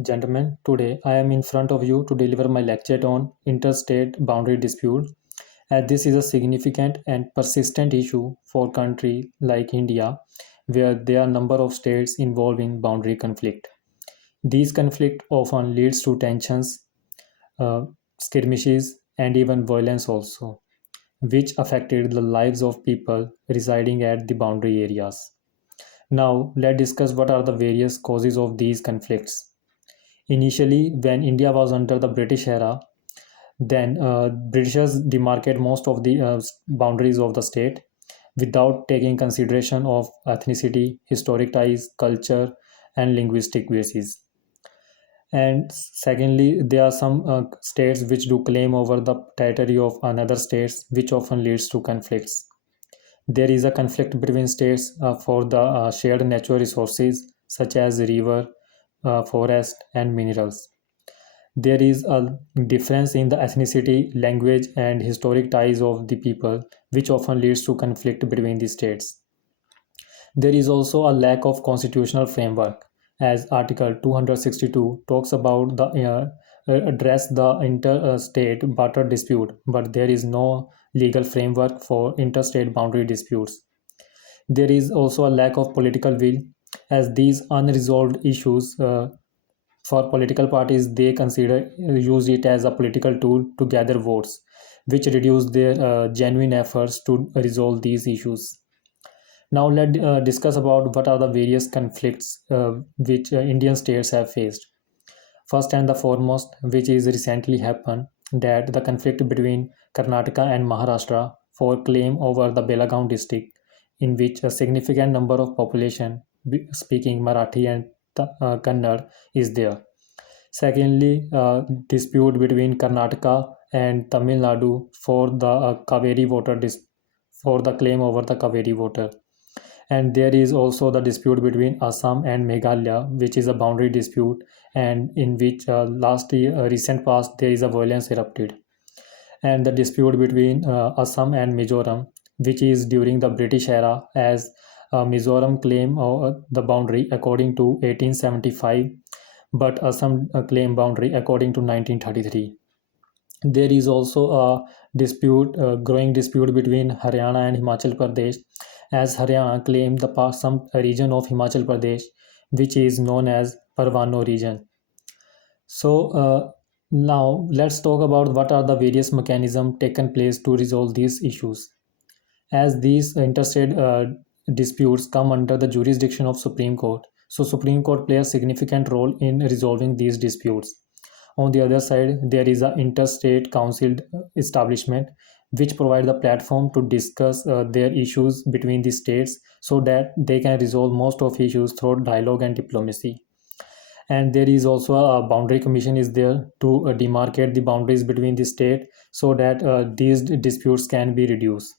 Gentlemen, today I am in front of you to deliver my lecture on interstate boundary dispute, as this is a significant and persistent issue for a country like India, where there are a number of states involving boundary conflict. These conflict often leads to tensions, uh, skirmishes, and even violence also, which affected the lives of people residing at the boundary areas. Now, let's discuss what are the various causes of these conflicts. Initially, when India was under the British era, then Britishers demarcated most of the boundaries of the state without taking consideration of ethnicity, historic ties, culture, and linguistic bases. And secondly, there are some states which do claim over the territory of another states, which often leads to conflicts. There is a conflict between states for the shared natural resources such as river, forest, and minerals. There is a difference in the ethnicity, language, and historic ties of the people, which often leads to conflict between the states. There is also a lack of constitutional framework, as Article 262 talks about the address the interstate border dispute, but there is no legal framework for interstate boundary disputes. There is also a lack of political will, as these unresolved issues for political parties they consider use it as a political tool to gather votes, which reduce their genuine efforts to resolve these issues. Now let's discuss about what are the various conflicts which Indian states have faced. First and the foremost, which is recently happened, that the conflict between Karnataka and Maharashtra for claim over the Belagaon district, in which a significant number of population speaking Marathi and Kannada is there. Secondly, dispute between Karnataka and Tamil Nadu for the for the claim over the Kaveri water. And there is also the dispute between Assam and Meghalaya, which is a boundary dispute, and in which last year, recent past, there is a violence erupted. And the dispute between Assam and Mizoram, which is during the British era, as Mizoram claim the boundary according to 1875, but Assam claim boundary according to 1933. There is also a growing dispute between Haryana and Himachal Pradesh, as Haryana claimed the some region of Himachal Pradesh, which is known as Parvano region. So now let's talk about what are the various mechanisms taken place to resolve these issues. As these interstate disputes come under the jurisdiction of Supreme Court, so Supreme Court plays a significant role in resolving these disputes. On the other side, there is an interstate council establishment which provide the platform to discuss their issues between the states so that they can resolve most of issues through dialogue and diplomacy. And there is also a boundary commission is there to demarcate the boundaries between the state so that these disputes can be reduced.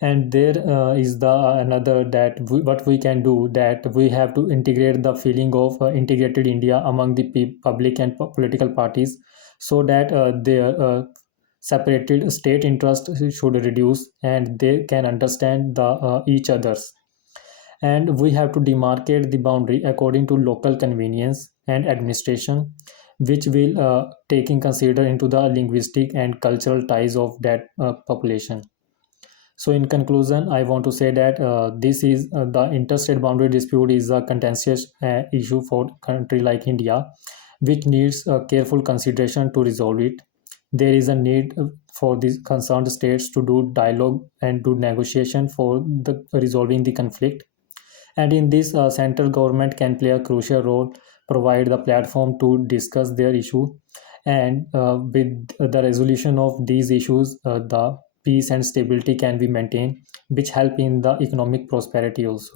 And there is the another that what we can do, that we have to integrate the feeling of integrated India among the public and political parties, so that their separated state interest should reduce and they can understand the each others. And we have to demarcate the boundary according to local convenience and administration, which will take in consider into the linguistic and cultural ties of that population. So in conclusion, I want to say that this is the interstate boundary dispute is a contentious issue for country like India, which needs careful consideration to resolve it. There is a need for these concerned states to do dialogue and do negotiation for the resolving the conflict. And in this, central government can play a crucial role, provide the platform to discuss their issue, and with the resolution of these issues, the peace and stability can be maintained, which help in the economic prosperity also.